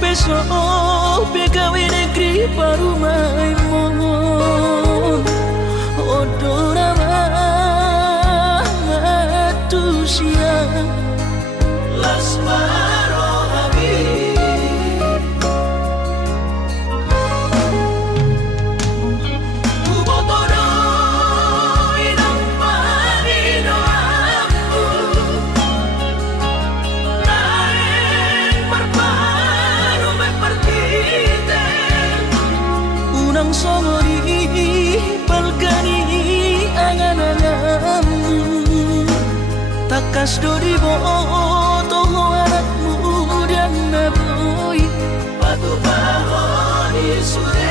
peso PKW negeri Parumai mohon odora matusia lasmaro habib kubotoro inang panino aku naeng perparu mepertite unang somori balkani angan-anganmu takas dori boto anakmu dan naboy batu bahoni sude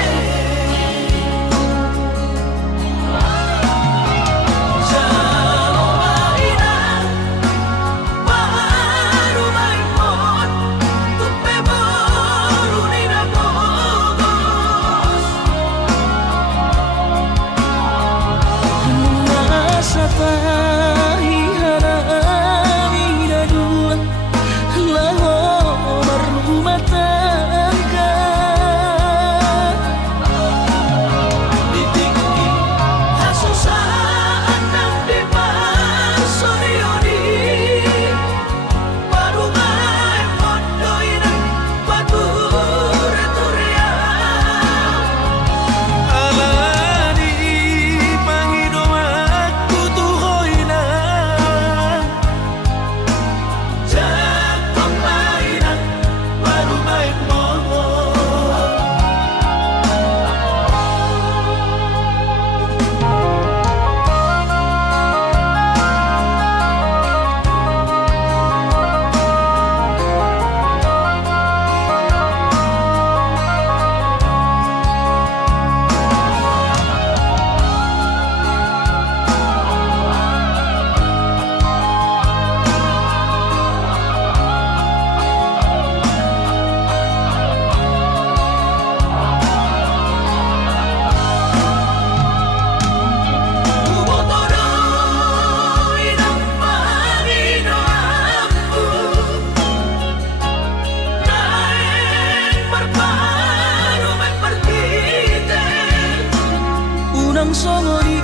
somori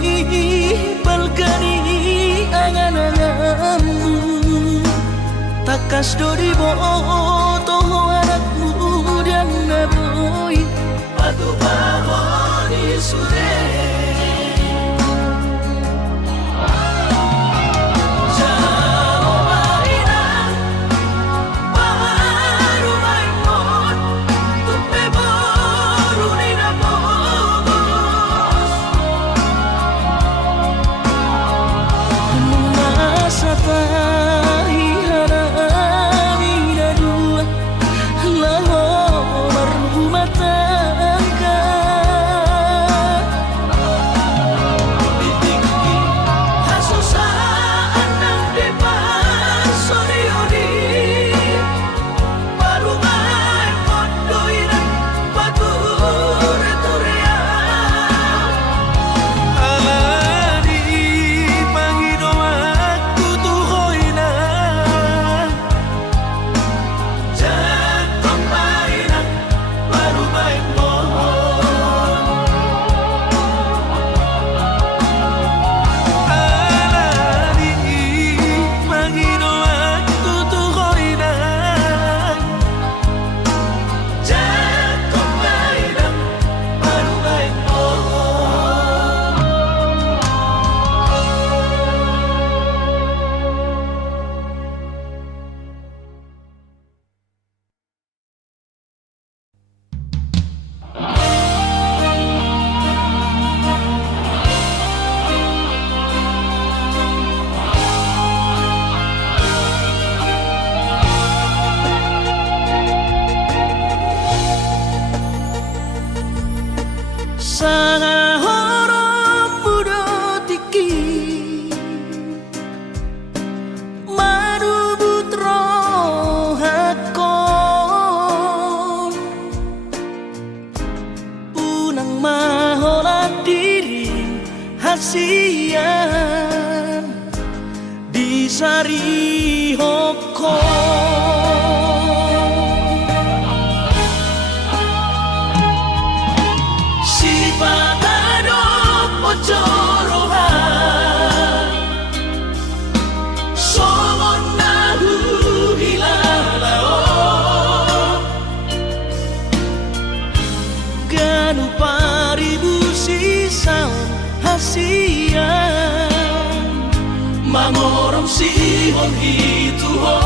balkani angan-anganmu takas dori boto anakmu dan naboy batu bahoni sude kasihan di Sari Hoko Mamorong sihon hituhon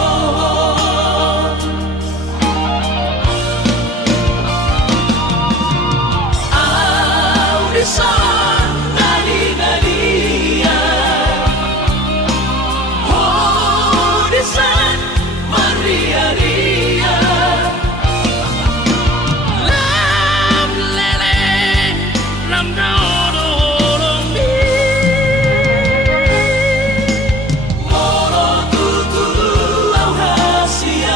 Audisan nali-nalia Audisan maria-ria Lam leleng lam dorong mi Moro tutu au hasiamu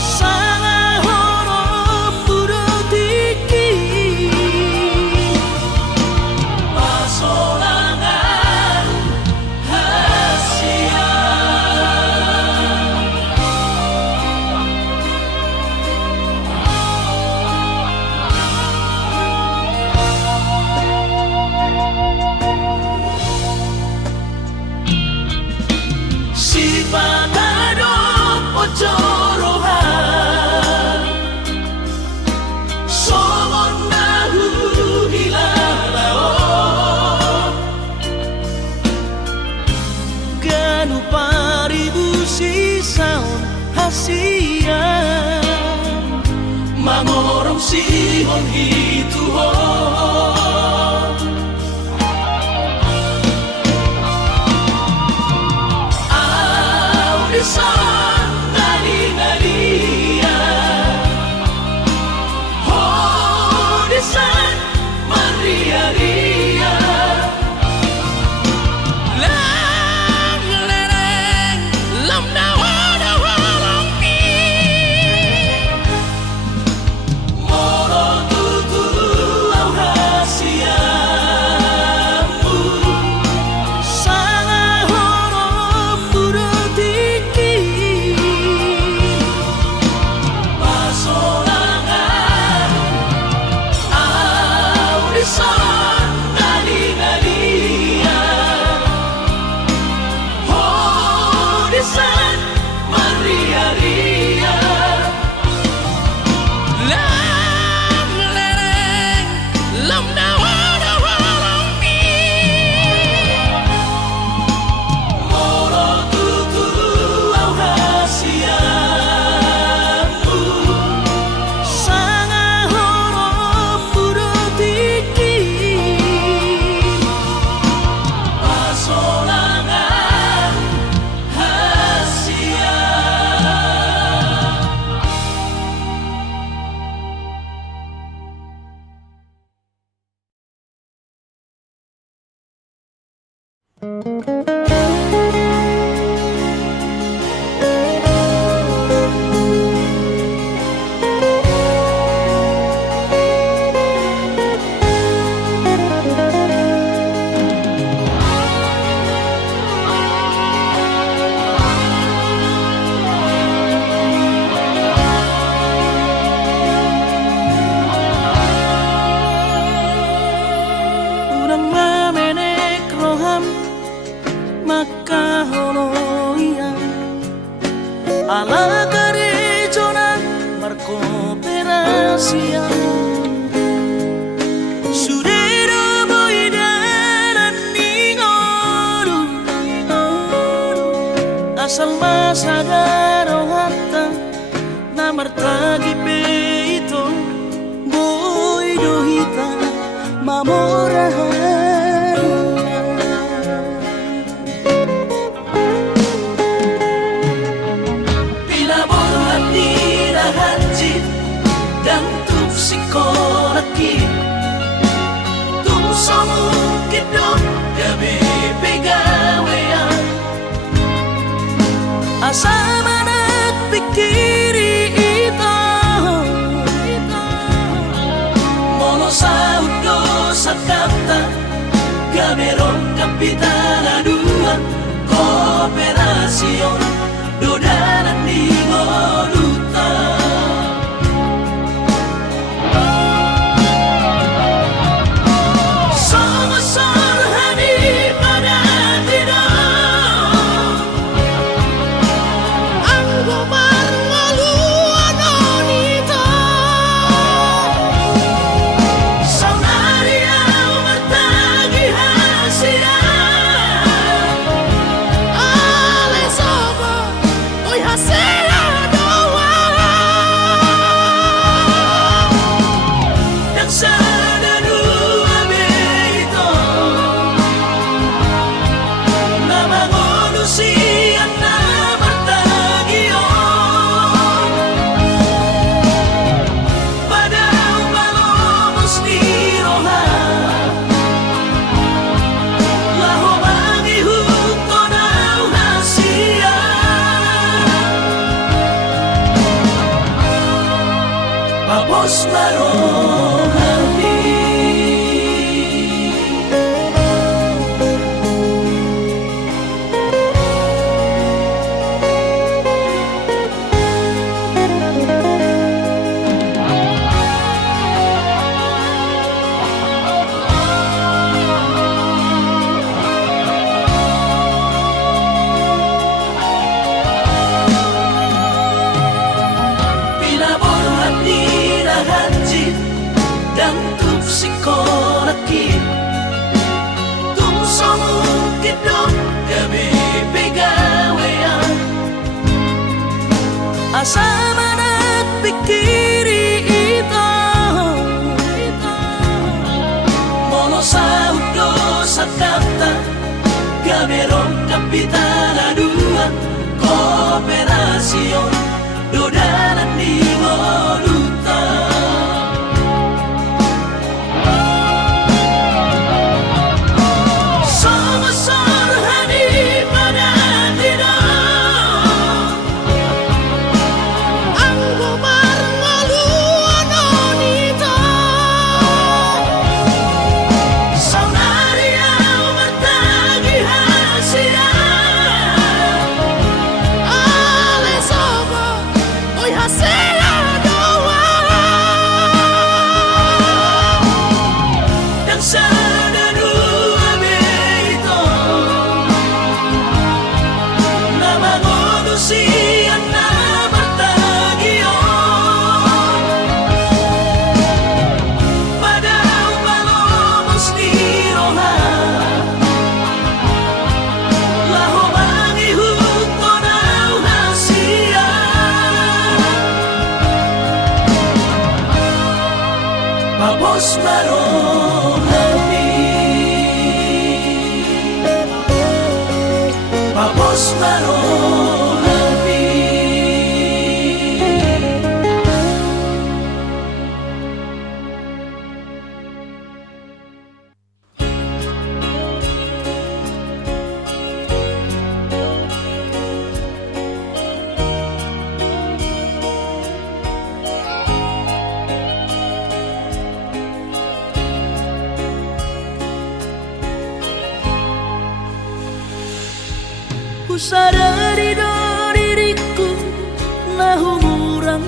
Sanga horom burotiki Pasolangan hasia Si panado pocorohan Somon nahu hilalao Ganu paribu sisaon hasian Mamorong sihon hituhon Audisan nali-nalia Audisan maria-ria Lam lereng lam dawa-dawarong mi Moro tutu au hasiamu Sanga horom burotiki Pasolangan Audisan nali-nalia Audisan maria-ria Lam lereng lam dawa-dawarong mi Moro tutu au hasiamu Sanga horom burotiki Pasolangan hasia Urang mamenek roham maka holoian ala garejonan markooperasian Sudero boidaran ningoru asal masadaro hatta namartagi peito boidohita mamorahan Pinaboran nila hanjit dan tuk sikolaki Tuk somukit dong gabi pegawean Asa manak pikiri ito Mono saudo sa kata Gamerong kapitana dua Kooperasyon Dodanan di ngoluta Sama-sama hani pada tidak Anggo marmo Papos marohani. Dan tupsikonakit tung somukidok gabi pegawean asa manat pikiri ito mono sa udo sa kata gamerong kapitan aduan kooperasyon dodanan di moluta. Papos marohani, papos marohani. Ku sadari do diriku nah umurang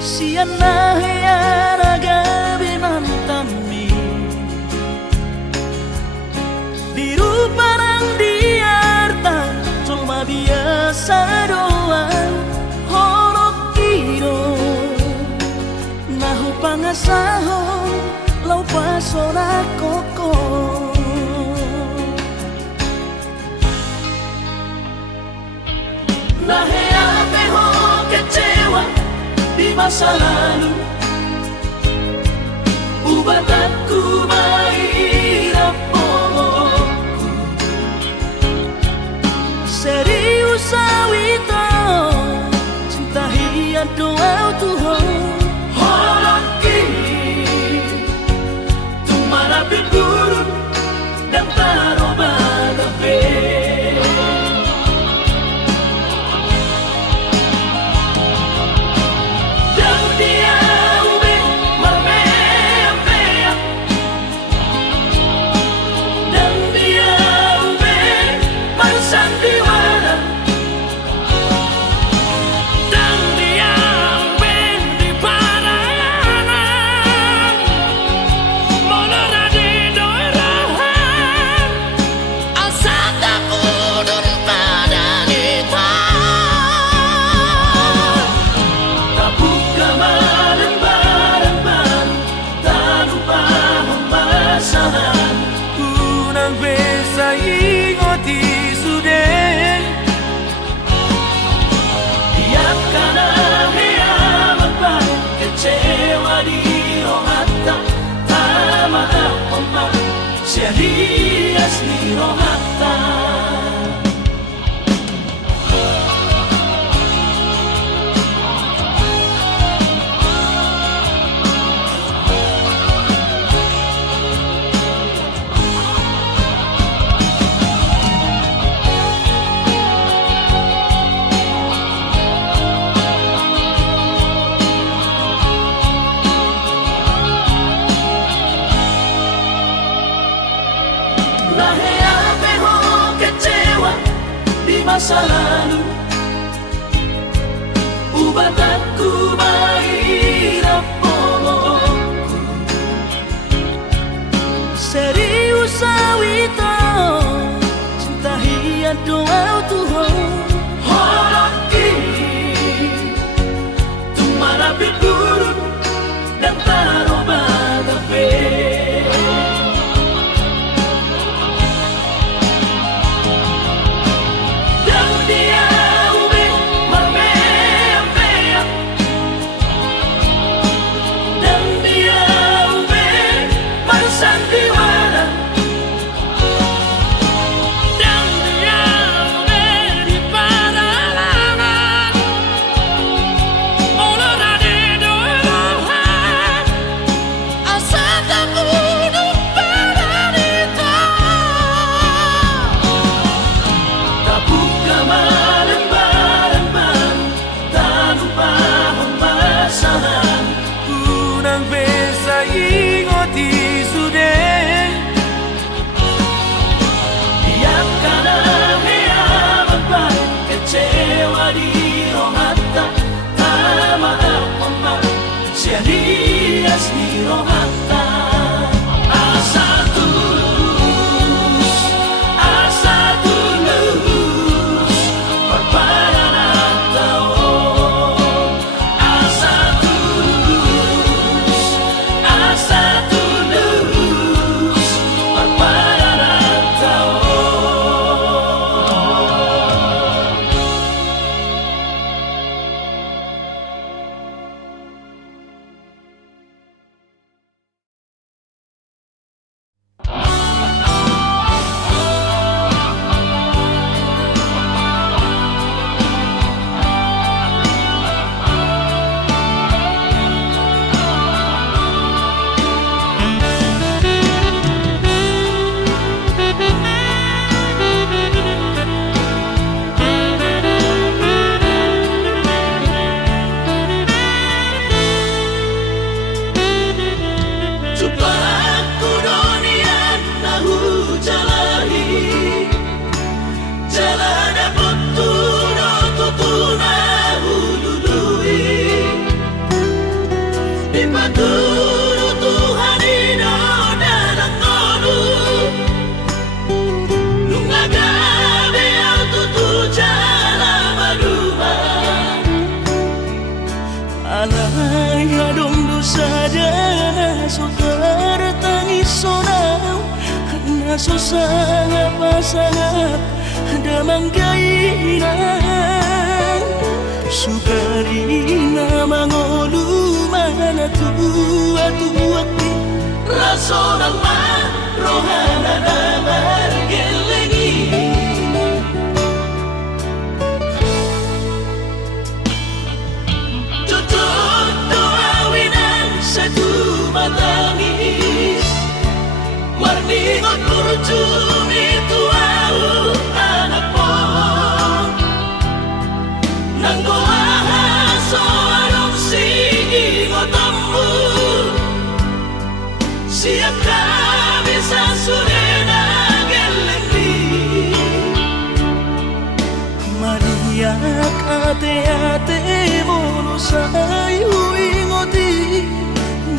sian nahya raga binantami diru parang diarta cuma biasa doang horok kiro nahu pangasahon lau pasona koko. Nahea peho kecewa di masa lalu ubatanku mairap pomoku serius awito cinta hiat doa Tuhan hoki tumara pinggurun dan taroba gabe. Dias ni romata masa lalu, ubah aku mahirap pomoku. Serius sawito cinta hiat doa Tuhan. Horaki Tumarapi buruk dan taroba kafe. Dan dia ube marbea. Dan dia ube marsandiwara. Dan dia ube di paralangan. Olorade dohan asa takudu paranita. Tabuka malembaran baru, tak lupa pemasaran. Unang besa ingoti sudah. Biarkan hea beban kecewa di rohata. Tak maaf mama, sia-sia di rohata. Asa tulus, berpadangan tahun. Asa tulus, berpadangan tahun. Coba aku donian nahu jalahi, jalan dapat tutu nahu dudui. Di paturu Tuhan ino dalam konu, lungaga biar tutu jalan maduma. Alay adong dosa dana saudara tangis sonau, naso sangat pasangat damang gainang. Sugarina mangolu mana tua ki rasonan mah rohana damar gelengi. Tutup doa winan satu matangis, warni ngot kurcumi tuau anak pon. Nanggo ahaso anong sigi ngotammu, siap kami sasurena gelengi. Maniak ate-ate mono sayu ingoti,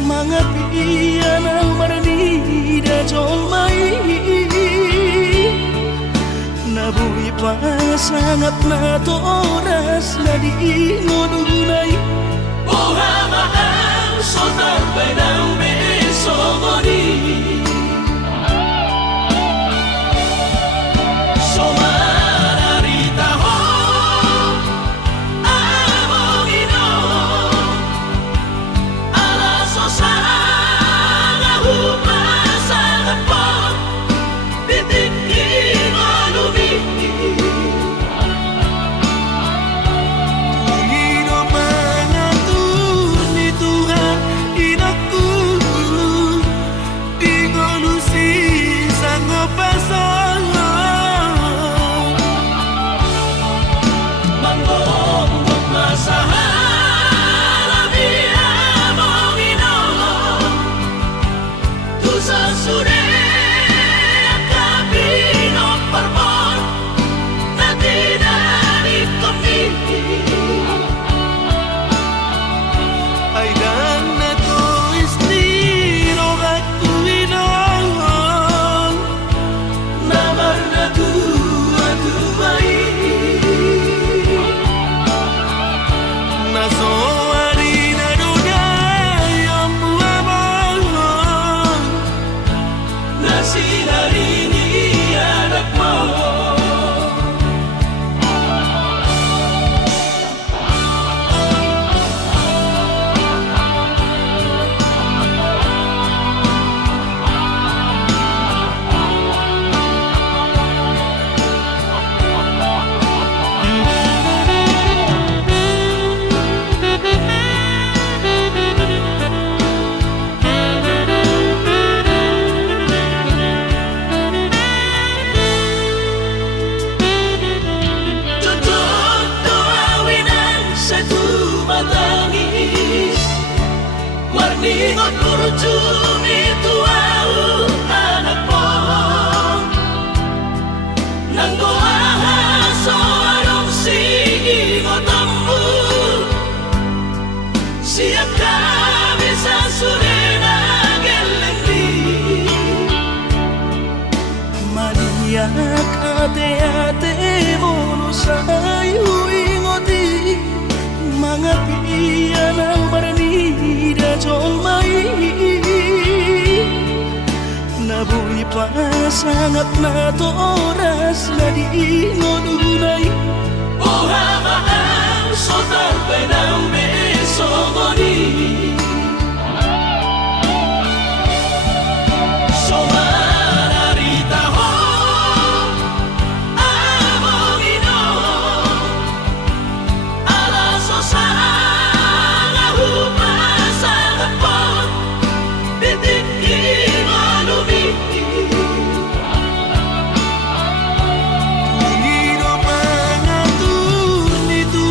mga piyan ang maranida jong mai. Nabuhi pa sangat na to oras na di ngununay. Buha mahal so tarbay ng beso mo di. So mararita ho among ino, alaso sa nga humasa nga po, titikin mo lumiki. Ino mga ni Tuhan inaku Ningot kurjun itu au anak pon Nanggo ahaso arong ingot ammu Siap kami sasurena gelengdi Maniak ate-ate mono sayu ingoti Mga piyan ang baranida jong mai Nabuhi pa sangat na to oras na di ngununay Buhama ang sotar penang beso ngoni Tungido pangatun itu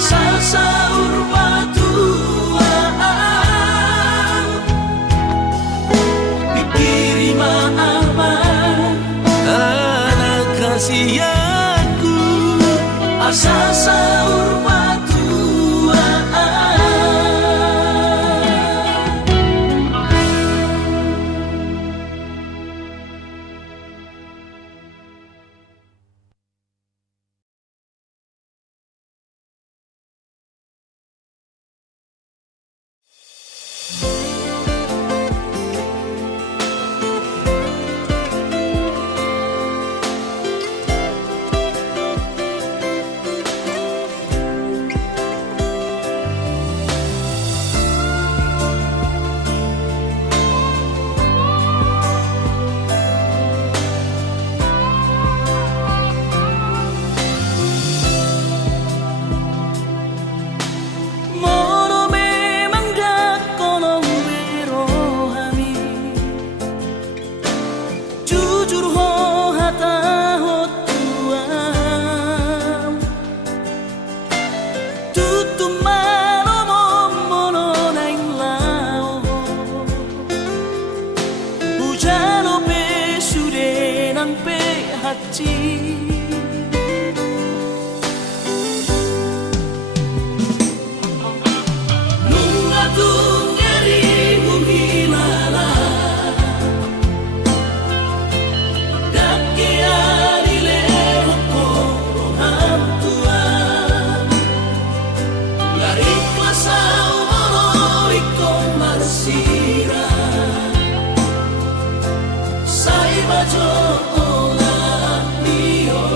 asal sahur batuan dikiri aman anak kasihanku, asal sahur batuan. Sai bajo olah bio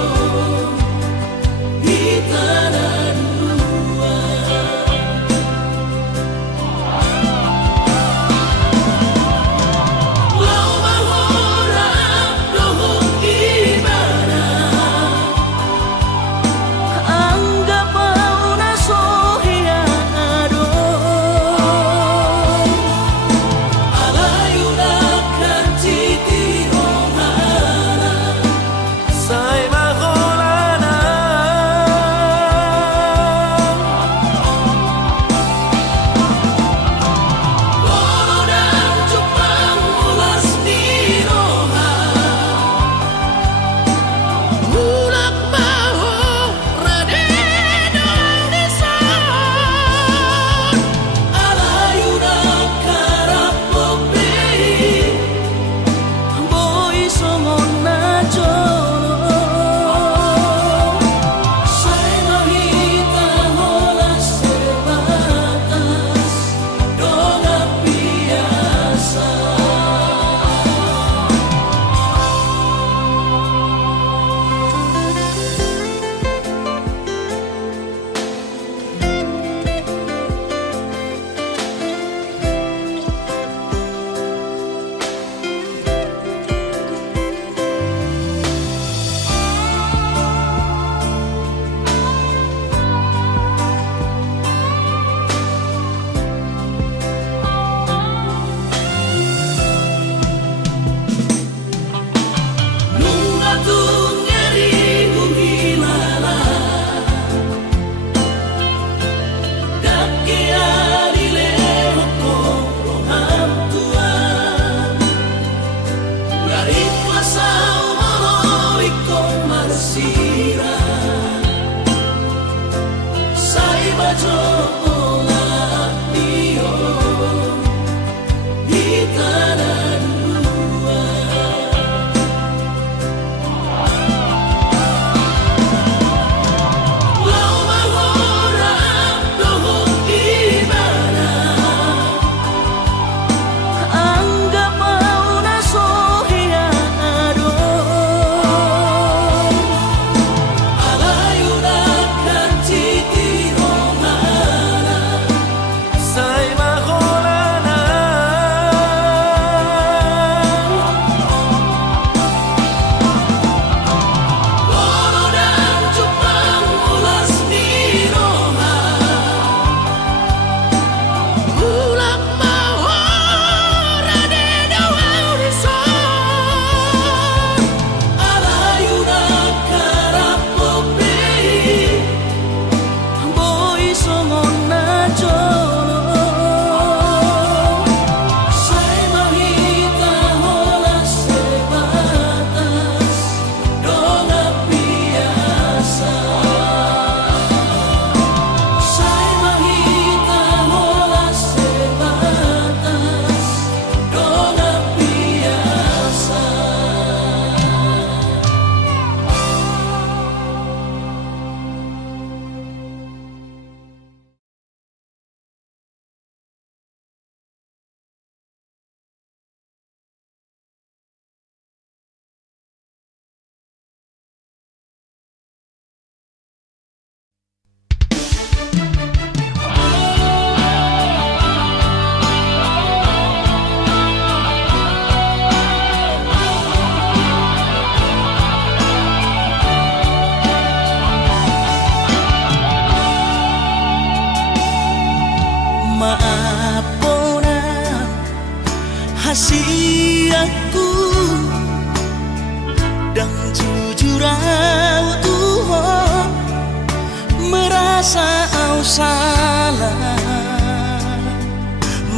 merasa au salah,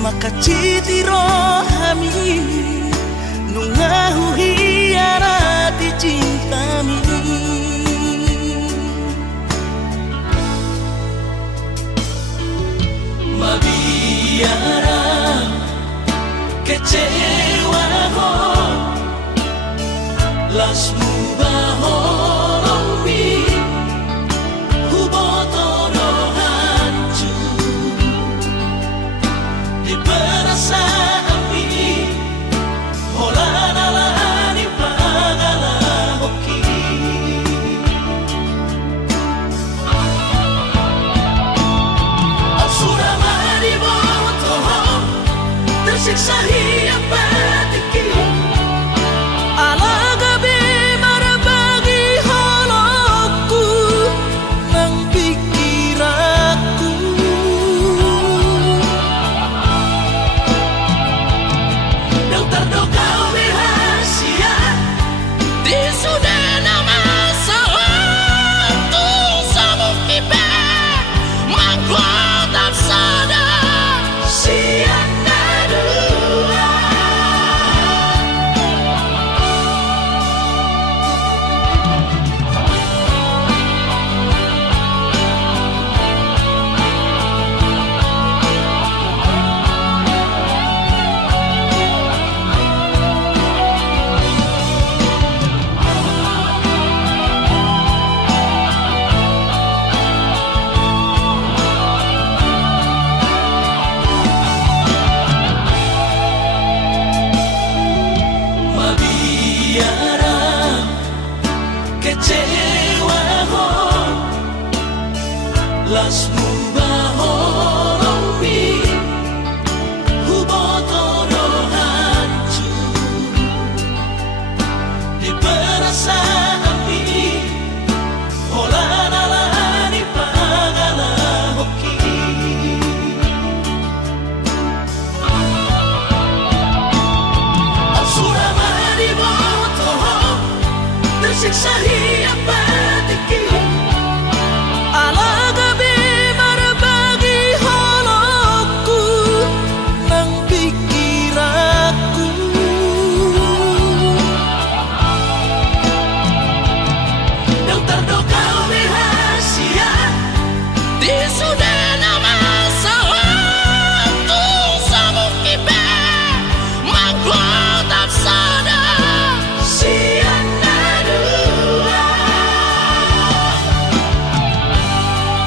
maka citiro hami nungahu hiarati cintami. Mabiara kecewa ho las mubaho rombi hubotoro hancur di perasaan ini holalala di pagala hoki. Absura mari boto tersiksa hiap batiki ala gabi marabagi halakku nang pikiranku. Yang terduga rahasia di sudah nama sawatu sabuk kipe mangkuat sadar siang dua. Mabiara kecewa ho las mubaho rombi hubotoro hancur di perasaan ini holalala di pagala hoki. Absura mari boto tersiksa hiap batiki ala gabi marabagi halakku nang pikiranku. Yang terduga rahasia di sudah nama sawatu sabuk kipe mangkuat sadar siang dua.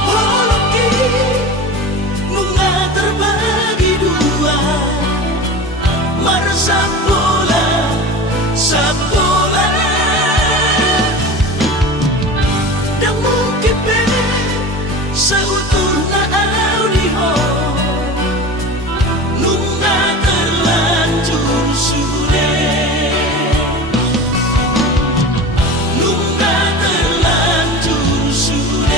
Holoki bunga terbagi dua marsapola sapola dan mungkin seutuhnya audio nunga terlanjur sudah nunga terlanjur sudah.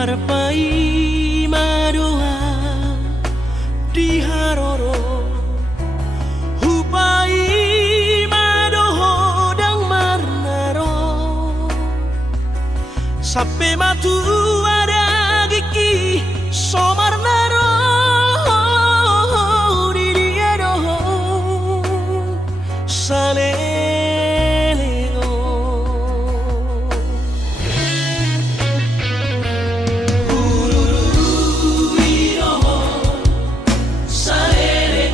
Arpai madoa di haroro hupai madoho dang marnaro sampai matu ada giki somarnaro di dia doho sale Salele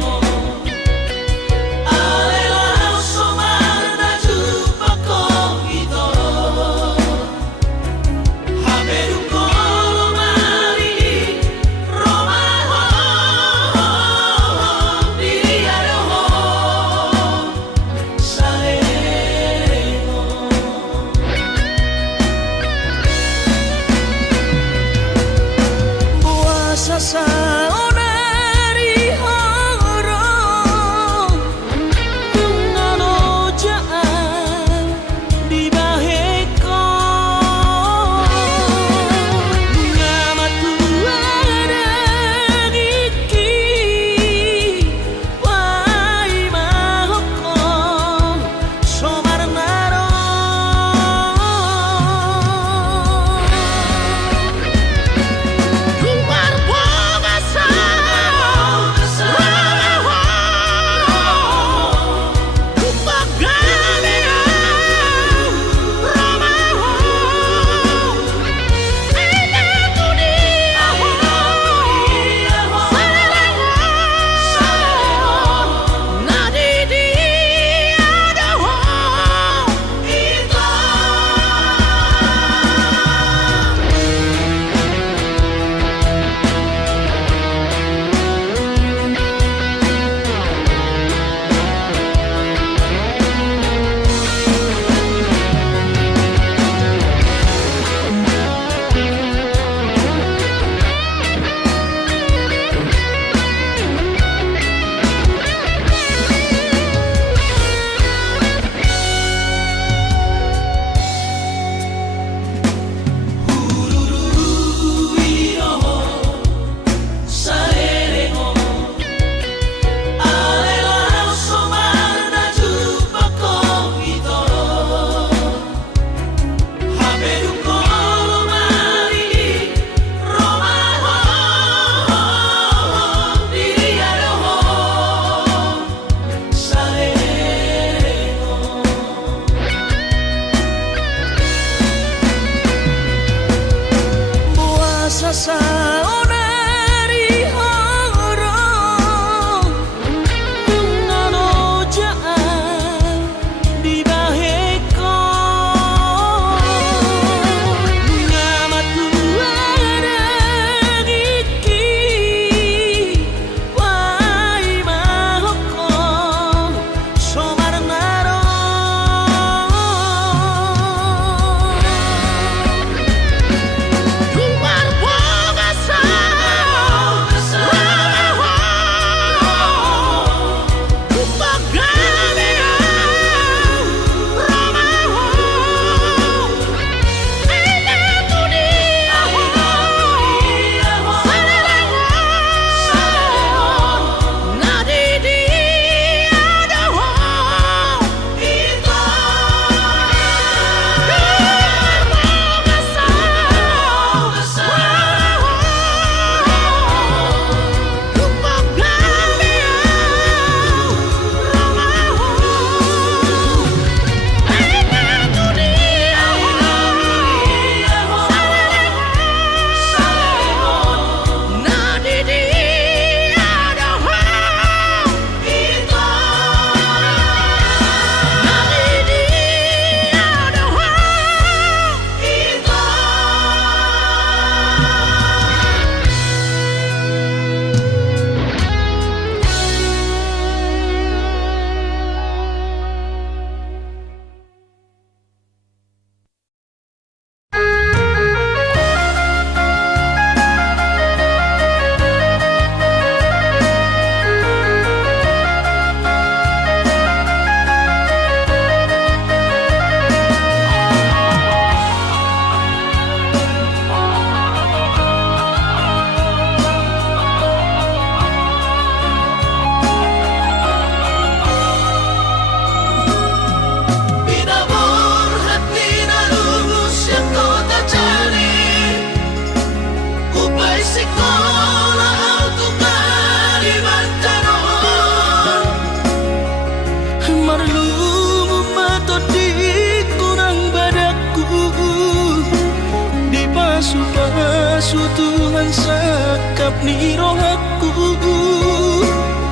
sutuhan sakap ni rohaku.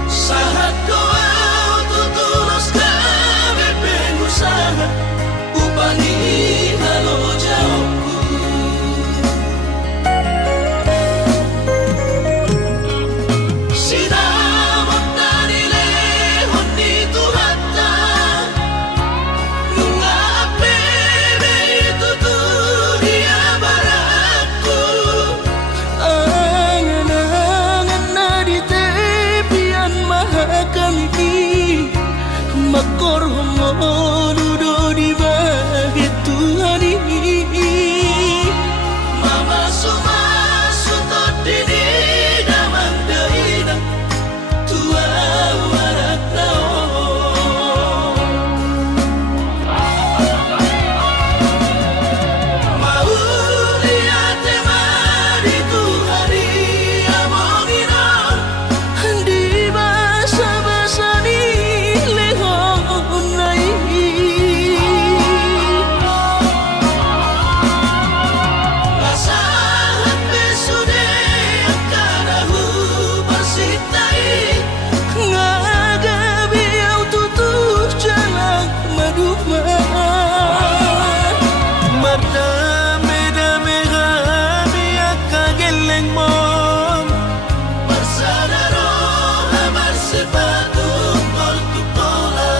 Sahat kau tutulus kami pengusaha upani halo jawabku. Sinamot na nilehon ni Tuhata nung apebe itutulia barakku. Angan-angan na di tepian mahakami makorhong dudo di bahit Tuhani. Mama sumasutod dini damang dahilang tua warak taon. Mauli ate mari Tuhani amongina di basa-basa ni lehon nai. Lasahan besude akarahu basitai ngagabi au tutuh jalan maduma. Madami-dami kami akageleng mon Barsadaro hamar sepatu tol tutola.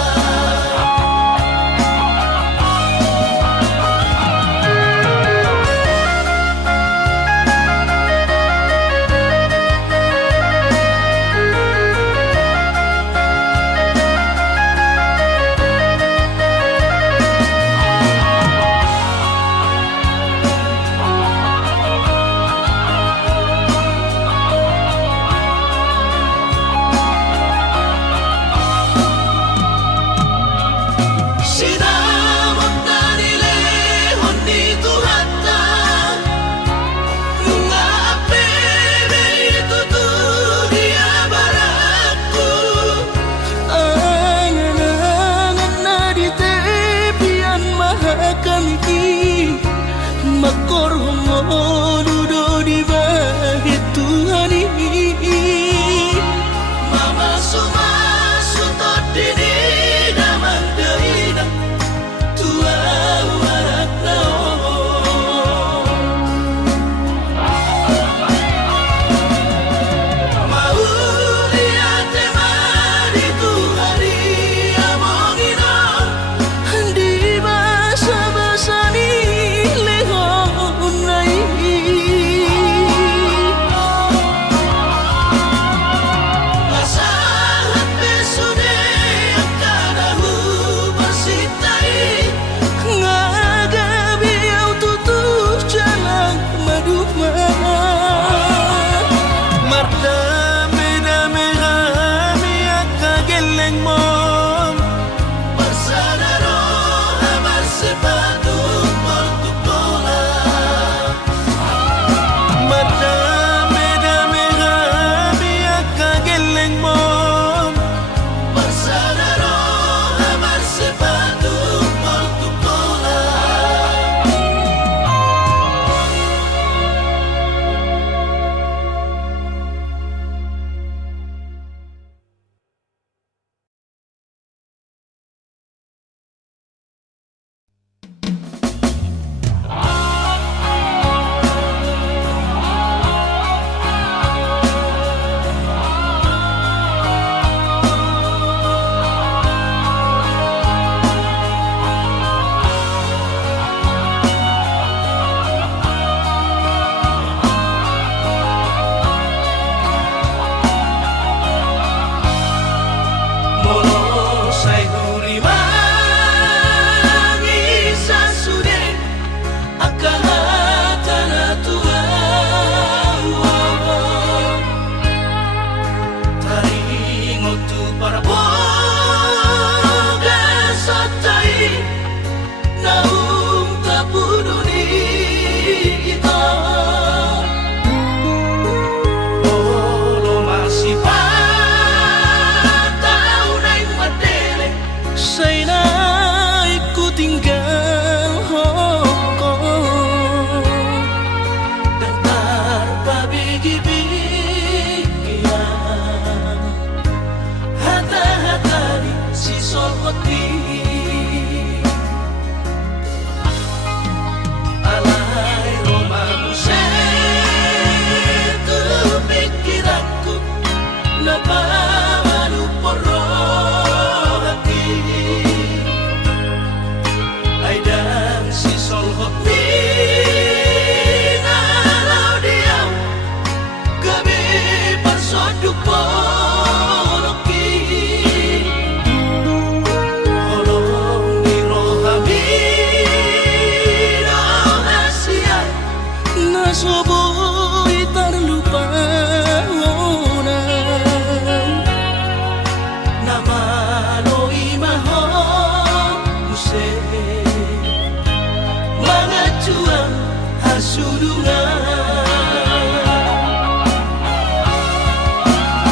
Mga juang hasulungan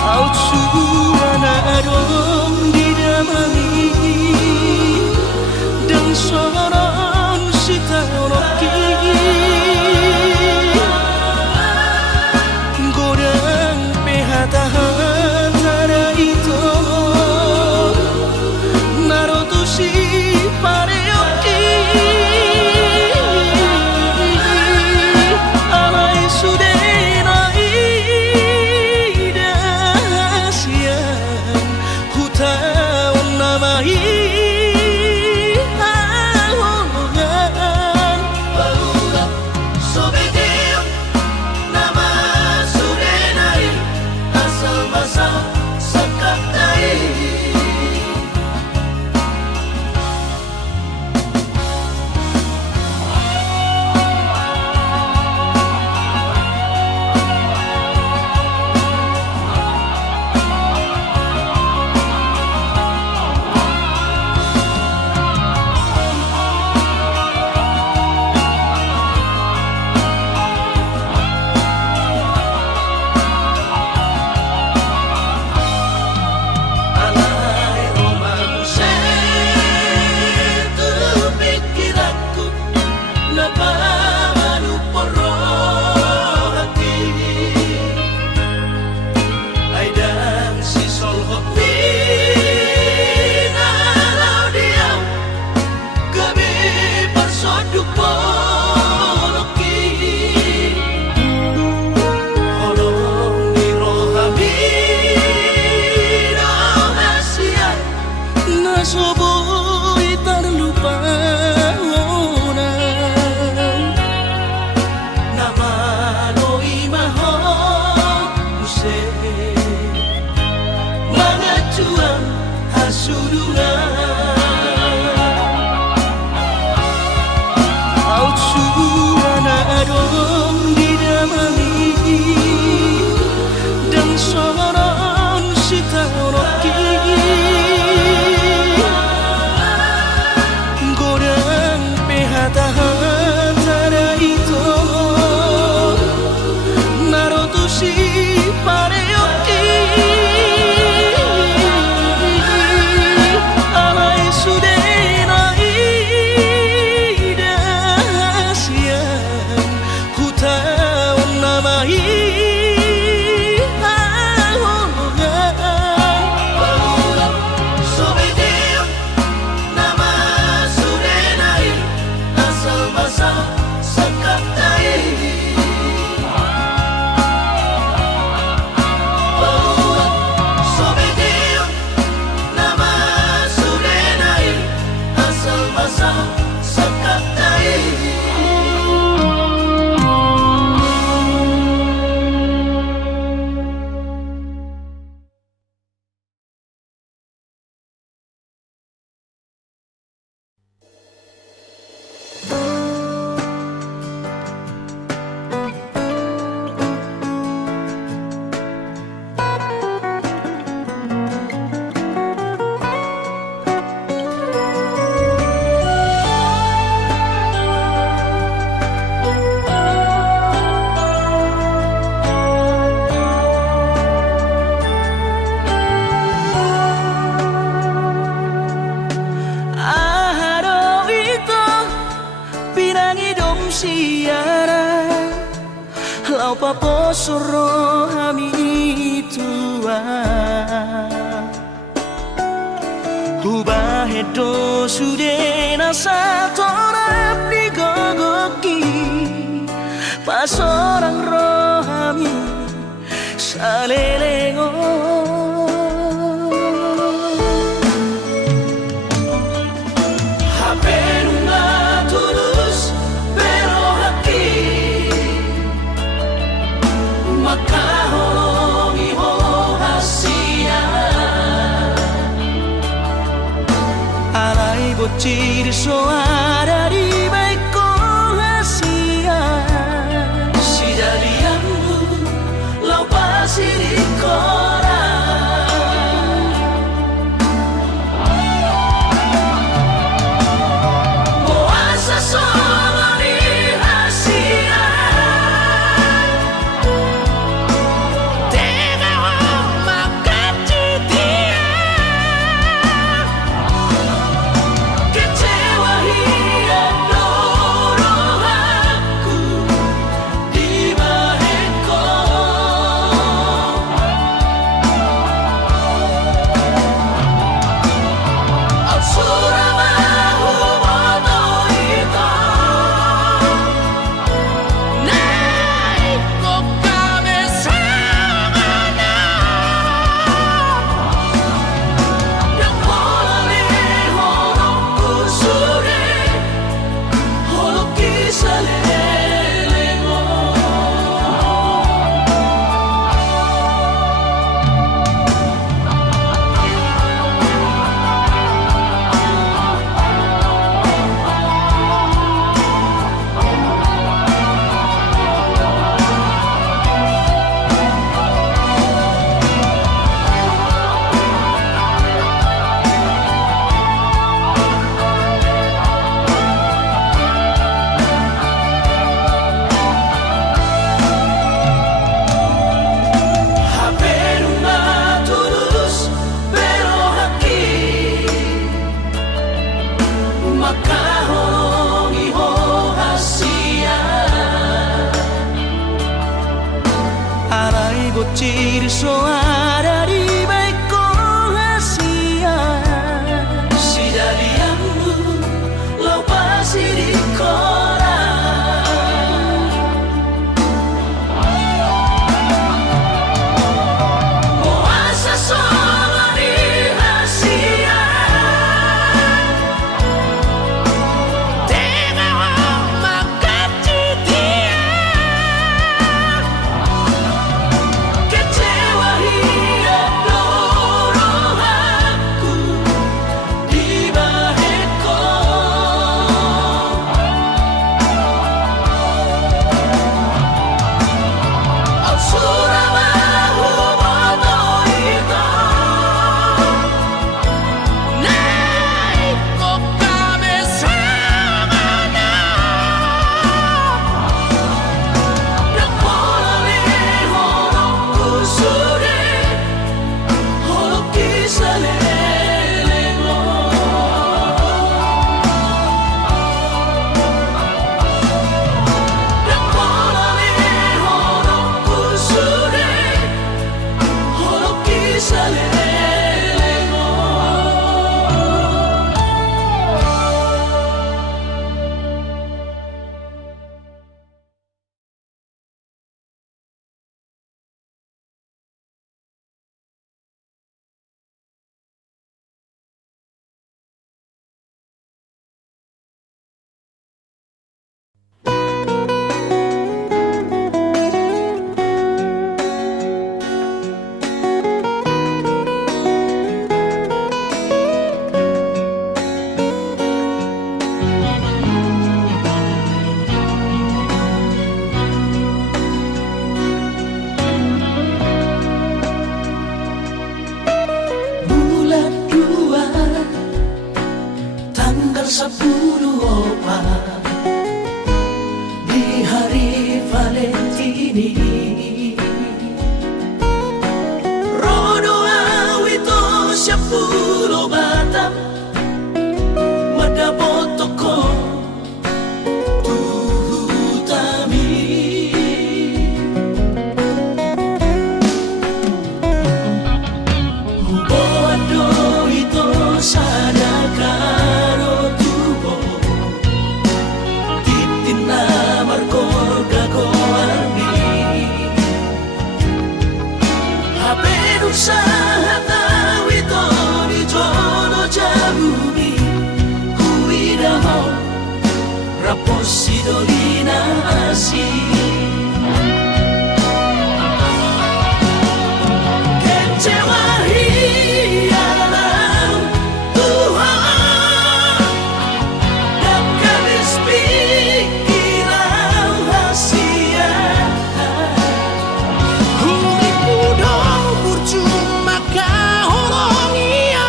Au suana adong didamani Dan soron sitanoki Godang pehata-hata itu Narotusi pareoki Alay sudenai dasian Hutaon namai ahongan Paula sobedim nama sudenai Asal masal sakaptai Alay romance tu pikiranku Napamanu poro hati Ay dan si solhot Nalau diam Gabi bersoduk poloki Holong di rohami rahasia Nasoboy terlupa Nama loi maho Use Mga juang hasulungan Au suana adong didamani Dan soron sitanoki Godang pehata-hata itu Narotusi pareoki Alay sudenai dasian Hutaon namai ahongan Paula sobedim nama sudenai Asal masal sakaptai Paula sobedim nama sudenai Asal masal sakaptai Aharo ito Pinangi dom siara Lau paposoro hami tua Hubahedo sudena satorap di gogoki Pas orang rohami salelengo Hapenunga tulus pero hati Makaholomi ho hasia Alay bocir soara di baiko hasia Si dalianmu lau pasirikora Ciri suara di baikku hasia si dadiamu lau pasti di koran Moasa solo di hasia Tengah makaci dia Tanggal 10 Opat di hari Valentini Rodo awito 10 Batam madapot toko tuhutami Huboado ito sadaka Usaha tahu itu di jono jabumi Kuida mau raposi dolina asi Kecewa hialam Tuhan Dan kabis pikiran hasia Cuma kahorong iya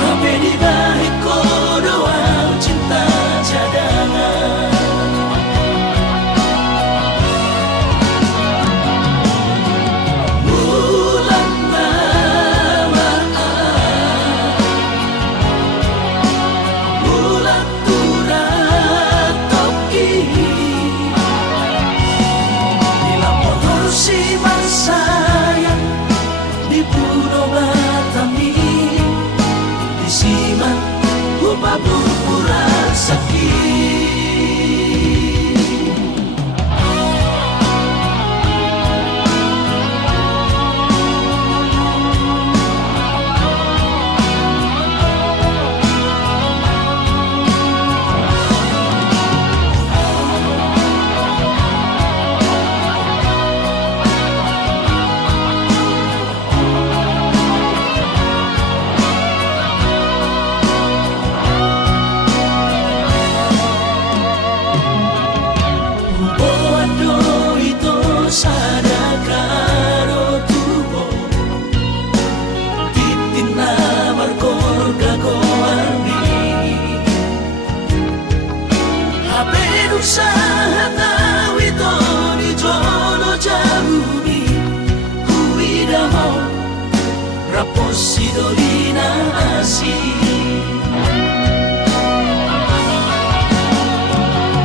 Hape di balik doang cinta cadangan Bulan mamaan Bulan turat toki Dilapor si sayang di Pulau Batam di siman upah berpura sakit Usaha tahu itu di jono jabumi Kuida mau raposi dolina asi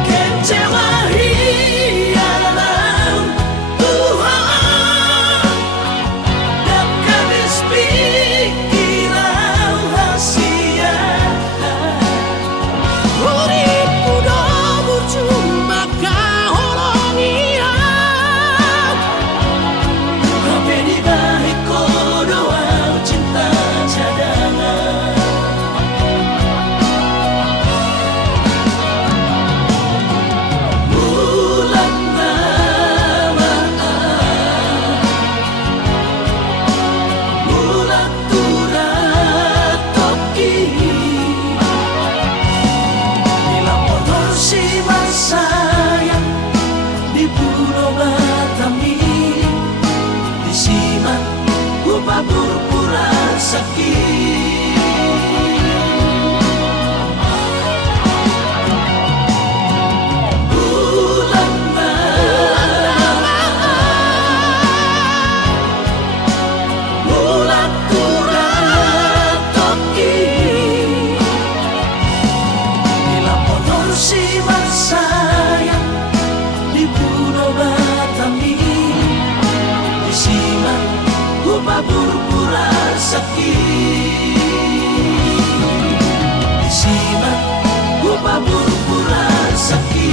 Kecewa hialam sakit. Bulan na bulan turat toki bila potong si masaya di pulau Batami di siman upah pura sakit di siman upah pura sakit.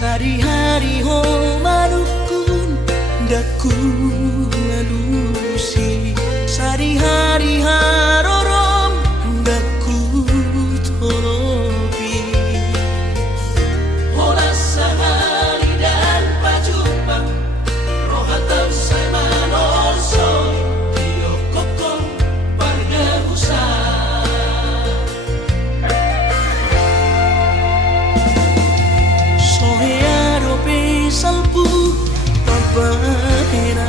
Sari-hari ho manukun daku manusi sari-hari harorom daku tolopi Hola sehari dan pajumpang rohatan saya manosoi iyo kokong parga usah Sohearo pe salpu papaeraku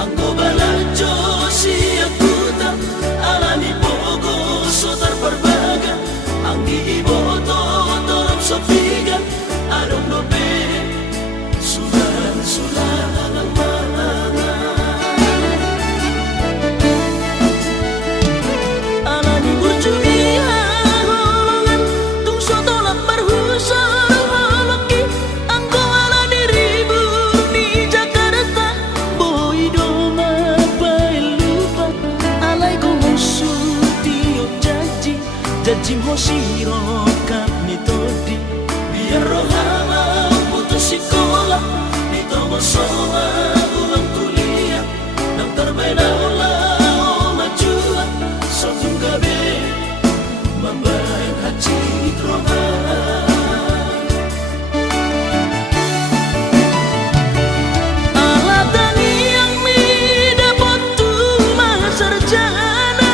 anggo balajo siakuta alani pogo sotar perbaga anggi iboto torop sopiga adong lobe sulan alang mana alani burjunia holongan tung sotolak berhusar holoki anggo alani ribur di Jakarta boy doma lupa alai ko musuh tiok janji hosiro kap nitodi biar rohama putus sekolah ditomo soa ulang kuliah nang terbeda ulah majua sotung gabe membayar haji trohan alatani yang mi dapat tu sarjana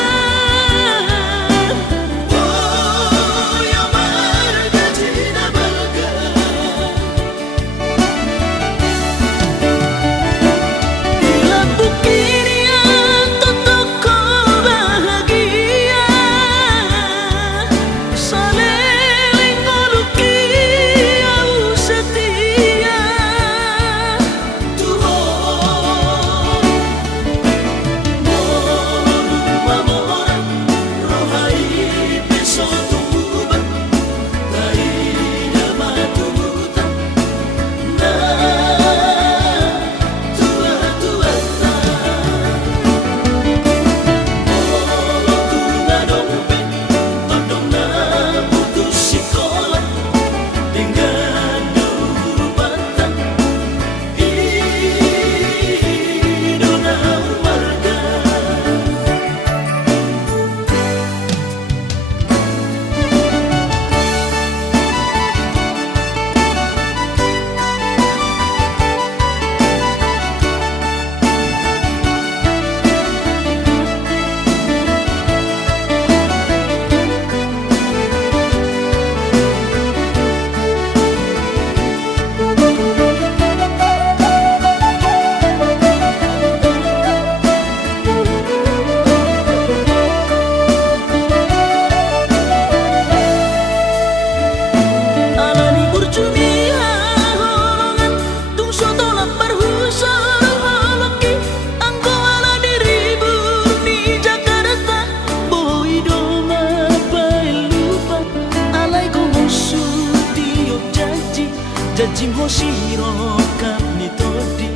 janji hosiro kap nitodi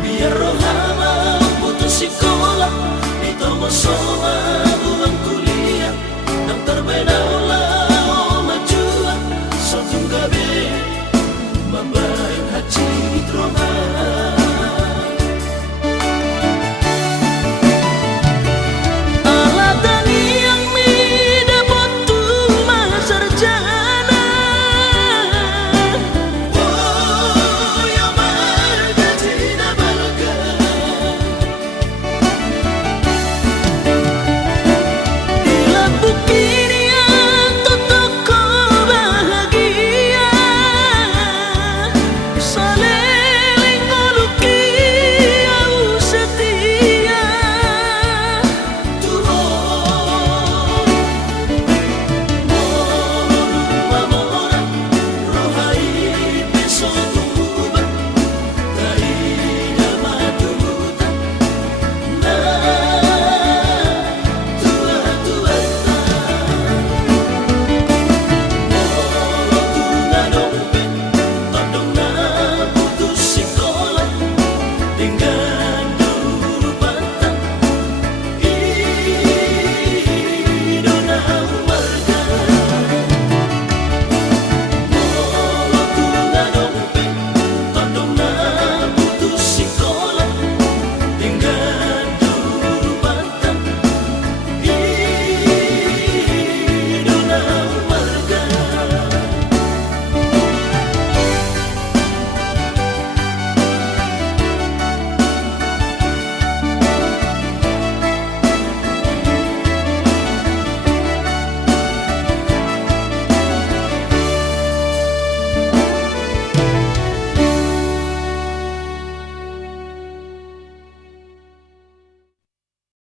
biar rohama putus sekolah ditomo soa